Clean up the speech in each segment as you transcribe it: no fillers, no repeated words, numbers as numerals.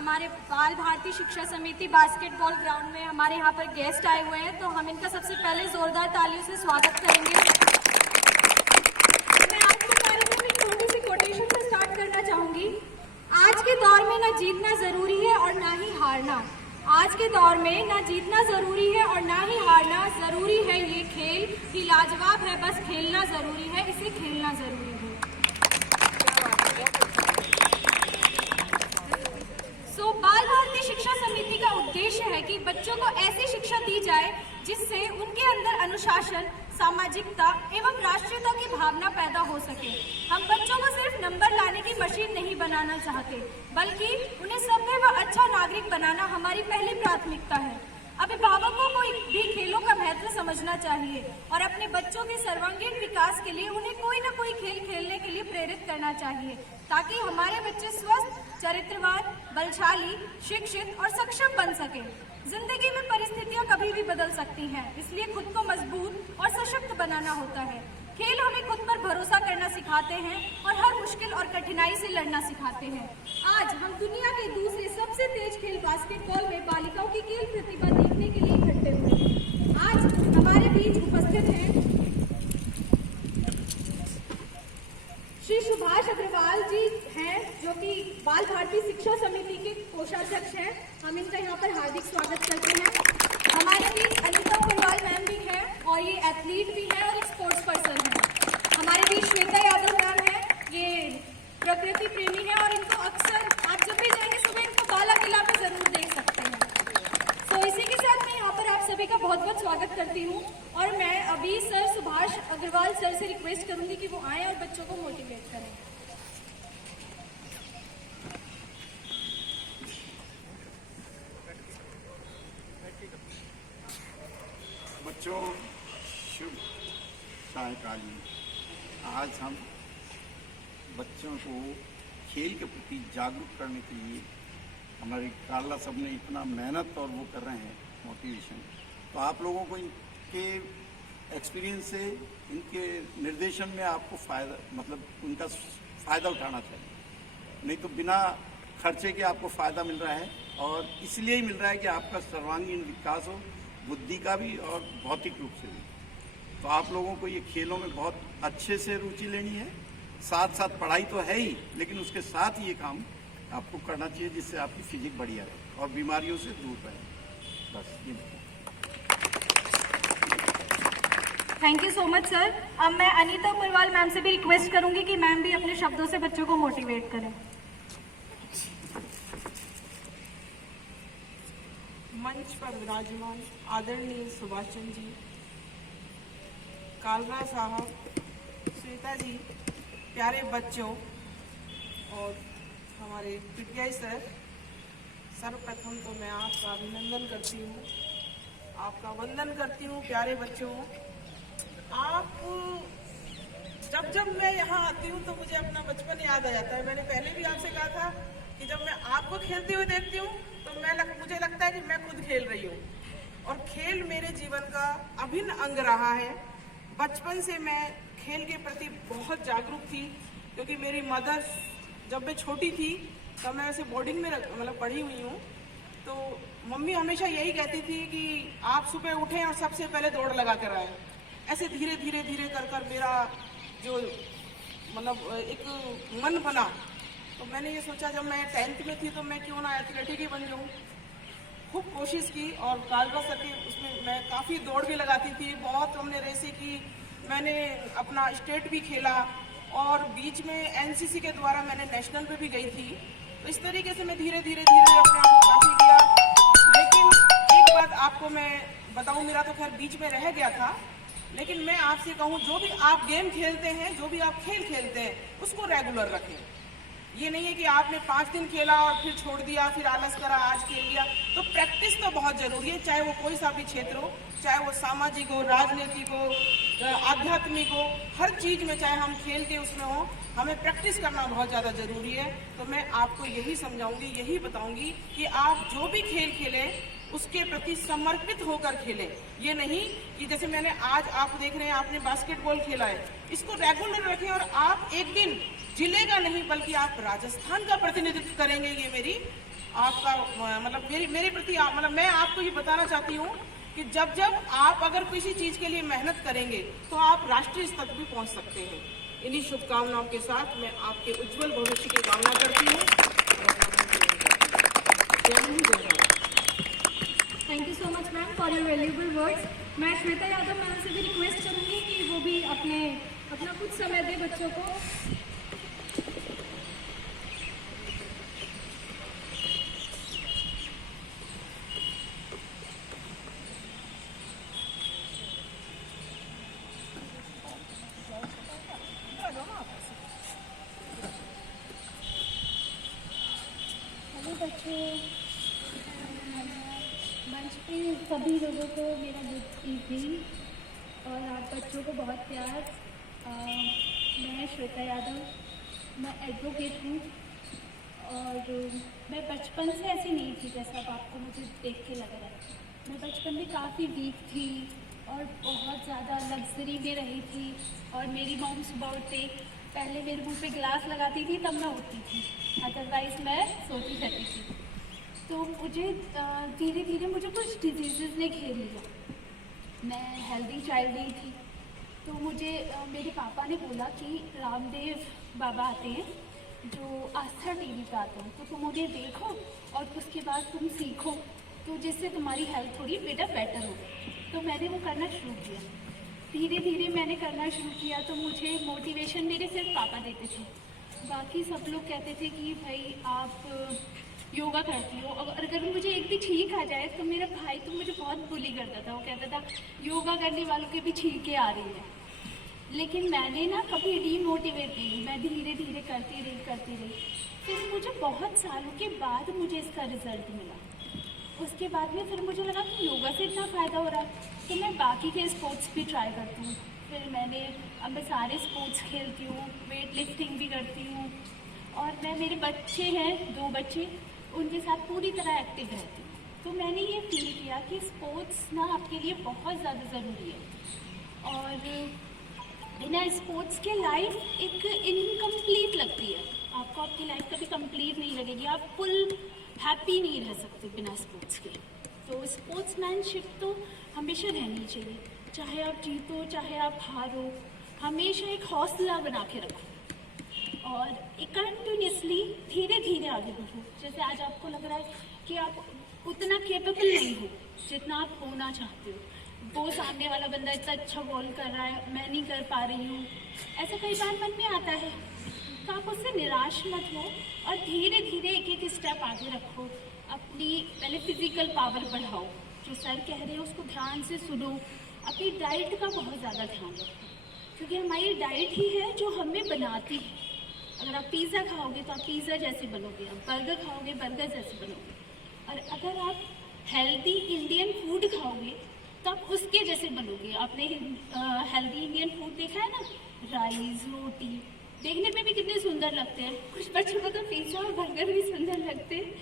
हमारे बाल भारती शिक्षा समिति बास्केटबॉल ग्राउंड में हमारे यहाँ पर गेस्ट आए हुए हैं, तो हम इनका सबसे पहले जोरदार तालियों से स्वागत करेंगे। मैं आपको कार्यक्रम में छोटी सी कोटेशन से स्टार्ट करना चाहूंगी। आज के दौर में ना जीतना जरूरी है और ना ही हारना। आज के दौर में ना जीतना जरूरी है और ना ही हारना जरूरी है। ये खेल ही लाजवाब है, बस खेलना जरूरी है, इसे खेलना जरूरी है। बाल भारती शिक्षा समिति का उद्देश्य है कि बच्चों को ऐसी शिक्षा दी जाए जिससे उनके अंदर अनुशासन, सामाजिकता एवं राष्ट्रीयता की भावना पैदा हो सके। हम बच्चों को सिर्फ नंबर लाने की मशीन नहीं बनाना चाहते, बल्कि उन्हें सभ्य व अच्छा नागरिक बनाना हमारी पहली प्राथमिकता है। अभिभावकों को भी खेलों का महत्व समझना चाहिए और अपने बच्चों के सर्वांगीण विकास के लिए उन्हें कोई न कोई खेल खेलने के लिए प्रेरित करना चाहिए, ताकि हमारे बच्चे स्वस्थ, चरित्रवान, बलशाली, शिक्षित और सक्षम बन सके। जिंदगी में परिस्थितियां कभी भी बदल सकती हैं, इसलिए खुद को मजबूत और सशक्त बनाना होता है। खेल हमें खुद पर भरोसा करना सिखाते हैं और हर मुश्किल और कठिनाई से लड़ना सिखाते हैं। आज हम दुनिया के दूसरे सबसे तेज खेल बास्केटबॉल में बालिकाओं की खेल प्रतिभा देखने के लिए इकट्ठे हुए हैं। आज हमारे बीच उपस्थित हैं श्री सुभाष अग्रवाल जी हैं, जो कि बाल भारती शिक्षा समिति के कोषाध्यक्ष हैं। हम इनका यहाँ पर हार्दिक स्वागत करते हैं। हमारे बीच अनीता पुरवाल मैम भी हैं और ये एथलीट भी हैं और एक स्पोर्ट्स पर्सन है। हमारे बीच श्वेता यादव मैम है, ये प्रकृति प्रेमी है और इनको अक्सर आप जब भी जाएंगे सुबह इनको बाला किला पे जरूर देख सकते हैं। तो इसी के साथ मैं यहाँ पर आप सभी का बहुत बहुत स्वागत करती हूँ और मैं अभी सर सुभाष अग्रवाल सर से रिक्वेस्ट करूंगी कि वो आए और बच्चों को मोटिवेट करें। बच्चों, शुभ सायकालीन। आज हम बच्चों को खेल के प्रति जागरूक करने के लिए हमारे कार्ला सब ने इतना मेहनत और वो कर रहे हैं मोटिवेशन, तो आप लोगों को इनके एक्सपीरियंस से, इनके निर्देशन में आपको फ़ायदा, मतलब उनका फ़ायदा उठाना चाहिए। नहीं तो बिना खर्चे के आपको फ़ायदा मिल रहा है और इसलिए ही मिल रहा है कि आपका सर्वांगीण विकास हो, बुद्धि का भी और भौतिक रूप से भी। तो आप लोगों को ये खेलों में बहुत अच्छे से रुचि लेनी है। साथ साथ पढ़ाई तो है ही, लेकिन उसके साथ ये काम आपको करना चाहिए जिससे आपकी फिजिक बढ़िया रहे और बीमारियों से दूर रहे। बस ये। Thank you so much sir. अब मैं अनीता पुरवाल मैम से भी रिक्वेस्ट करूंगी कि मैम भी अपने शब्दों से बच्चों को मोटिवेट करें। मंच पर विराजमान आदरणीय सुभाष चंद्र जी, कालरा साहब, श्वेता जी, प्यारे बच्चों और हमारे पीटीआई सर, सर्वप्रथम तो मैं आपका अभिनंदन करती हूँ, आपका वंदन करती हूँ। प्यारे बच्चों, आप जब मैं यहाँ आती हूँ तो मुझे अपना बचपन याद आ जाता है। मैंने पहले भी आपसे कहा था कि जब मैं आपको खेलते हुए देखती हूँ तो मुझे लगता है कि मैं खुद खेल रही हूँ और खेल मेरे जीवन का अभिन्न अंग रहा है। बचपन से मैं खेल के प्रति बहुत जागरूक थी, क्योंकि मेरी मदर, जब मैं छोटी थी तब मैं वैसे बोर्डिंग में मतलब पढ़ी हुई हूँ, तो मम्मी हमेशा यही कहती थी कि आप सुबह उठें और सबसे पहले दौड़ लगा कर आएँ। ऐसे धीरे धीरे धीरे कर मेरा जो मतलब एक मन बना, तो मैंने ये सोचा जब मैं 10th में थी तो मैं क्यों ना एथलेटिक ही बन जाऊँ। खूब कोशिश की और कालरा सर के उसमें मैं काफ़ी दौड़ भी लगाती थी, बहुत हमने रेसें की, मैंने अपना स्टेट भी खेला और बीच में एनसीसी के द्वारा मैंने नेशनल पे भी गई थी। तो इस तरीके से मैं धीरे धीरे अपने आप को काफ़ी किया। लेकिन एक बात आपको मैं बताऊँ, मेरा तो खैर बीच में रह गया था, लेकिन मैं आपसे कहूँ जो भी आप गेम खेलते हैं, जो भी आप खेल खेलते हैं, उसको रेगुलर रखें। ये नहीं है कि आपने 5 दिन खेला और फिर छोड़ दिया, फिर आलस करा, आज खेल लिया। तो प्रैक्टिस तो बहुत ज़रूरी है, चाहे वो कोई सा भी क्षेत्र हो, चाहे वो सामाजिक हो, राजनीतिक हो, आध्यात्मिक हो, हर चीज़ में चाहे हम खेल के उसमें हो, हमें प्रैक्टिस करना बहुत ज़्यादा ज़रूरी है। तो मैं आपको यही समझाऊंगी, यही बताऊंगी कि आप जो भी खेल खेलें उसके प्रति समर्पित होकर खेलें। ये नहीं कि जैसे मैंने आज आप देख रहे हैं आपने बास्केटबॉल खेला है, इसको रेगुलर रखें और आप एक दिन जिले का नहीं बल्कि आप राजस्थान का प्रतिनिधित्व करेंगे, ये मेरी आपका मतलब मेरे प्रति मतलब मैं आपको ये बताना चाहती हूँ कि जब जब आप अगर किसी चीज़ के लिए मेहनत करेंगे तो आप राष्ट्रीय स्तर पर भी पहुँच सकते हैं। इन्हीं शुभकामनाओं के साथ मैं आपके उज्जवल भविष्य की कामना करती हूँ। Thank you so much ma'am for your valuable words. मैं श्वेता यादव मैम से भी रिक्वेस्ट करूँगी कि वो भी अपना कुछ समय दे बच्चों को। हेलो बच्चों, मंच पे सभी लोगों को मेरा गुड इवनिंग और आप बच्चों को बहुत प्यार। मैं श्वेता यादव, मैं एडवोकेट हूँ और मैं बचपन से ऐसी नहीं थी जैसा अब आपको मुझे देख के लग रहा है। मैं बचपन में काफ़ी वीक थी और बहुत ज़्यादा लग्जरी में रही थी और मेरी मॉम सुबह उठते पहले मेरे मुंह पे ग्लास लगाती थी तब मैं उठती थी, अदरवाइज़ मैं सोती रहती थी। तो मुझे धीरे धीरे मुझे कुछ डिजीज़ ने घेर लिया। मैं हेल्दी चाइल्ड नहीं थी, तो मुझे मेरे पापा ने बोला कि रामदेव बाबा आते हैं जो आस्था टीवी पे आते हैं, तो तुम उन्हें देखो और उसके बाद तुम सीखो, तो जिससे तुम्हारी हेल्थ थोड़ी बेटर हो। तो मैंने वो करना शुरू किया। धीरे धीरे मैंने करना शुरू किया तो मुझे मोटिवेशन मेरे सिर्फ पापा देते थे। बाकी सब लोग कहते थे कि भाई आप योगा करती हो, और अगर मुझे एक भी छींक आ जाए तो मेरा भाई तो मुझे बहुत बुली करता था। वो कहता था योगा करने वालों के भी छींकें आ रही हैं। लेकिन मैंने ना कभी डीमोटिवेट नहीं, मैं धीरे धीरे करती रही। फिर मुझे बहुत सालों के बाद मुझे इसका रिजल्ट मिला। उसके बाद में फिर मुझे लगा कि योगा से इतना फ़ायदा हो रहा है तो मैं बाकी के स्पोर्ट्स भी ट्राई करती हूँ। फिर अब मैं सारे स्पोर्ट्स खेलती हूँ, वेट लिफ्टिंग भी करती हूँ और मैं मेरे बच्चे हैं 2 बच्चे, उनके साथ पूरी तरह एक्टिव रहती हूँ। तो मैंने ये फील किया कि स्पोर्ट्स ना आपके लिए बहुत ज़्यादा ज़रूरी है और बिना स्पोर्ट्स के लाइफ एक इनकम्प्लीट लगती है। आपको आपकी लाइफ कभी कंप्लीट नहीं लगेगी, आप फुल हैप्पी नहीं रह सकते बिना स्पोर्ट्स के। तो स्पोर्ट्समैनशिप तो हमेशा रहनी चाहिए, चाहे आप जीतो चाहे आप हारो, हमेशा एक हौसला बना के रखो और कंटिन्यूसली धीरे धीरे आगे बढ़ो। जैसे आज आपको लग रहा है कि आप उतना कैपेबल नहीं हो जितना आप होना चाहते हो। वो सामने वाला बंदा इतना अच्छा बॉल कर रहा है, मैं नहीं कर पा रही हूँ, ऐसा कई बार मन में आता है। तो आप उससे निराश मत हो और धीरे धीरे एक स्टेप आगे रखो। अपनी पहले फिजिकल पावर बढ़ाओ, जो सर कह रहे हैं उसको ध्यान से सुनो। अपनी डाइट का बहुत ज़्यादा ध्यान रखो, क्योंकि हमारी डाइट ही है जो हमें बनाती है। अगर आप पिज़्ज़ा खाओगे तो आप पिज़्ज़ा जैसे बनोगे, आप बर्गर खाओगे बर्गर जैसे बनोगे, और अगर आप हेल्दी इंडियन फूड खाओगे तो आप उसके जैसे बनोगे। आपने हेल्दी इंडियन फूड देखा है ना, राइस, रोटी, देखने में भी कितने सुंदर लगते हैं। कुछ बच्चों को तो पिज़्ज़ा और बर्गर भी सुंदर लगते हैं,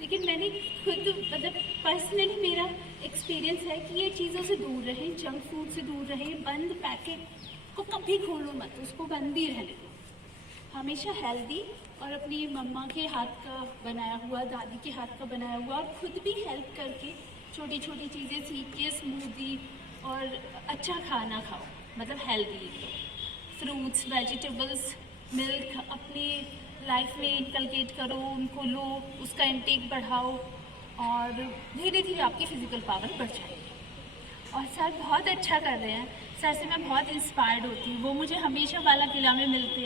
लेकिन मैंने खुद मतलब पर्सनली मेरा एक्सपीरियंस है कि ये चीज़ों से दूर रहें, जंक फूड से दूर रहें। बंद पैकेट को कभी खोलो मत, उसको बंद ही रहने दो। हमेशा हेल्दी और अपनी मम्मा के हाथ का बनाया हुआ, दादी के हाथ का बनाया हुआ, और खुद भी हेल्प करके छोटी छोटी चीज़ें सीख के स्मूदी और अच्छा खाना खाओ, मतलब हेल्दी फ्रूट्स, वेजिटेबल्स, मिल्क अपनी लाइफ में इनकलकेट करो, उनको लो, उसका इंटेक बढ़ाओ और धीरे धीरे आपकी फिजिकल पावर बढ़ जाएगी। और सर बहुत अच्छा कर रहे हैं, सर से मैं बहुत इंस्पायर्ड होती हूँ। वो मुझे हमेशा बाला किला में मिलते हैं।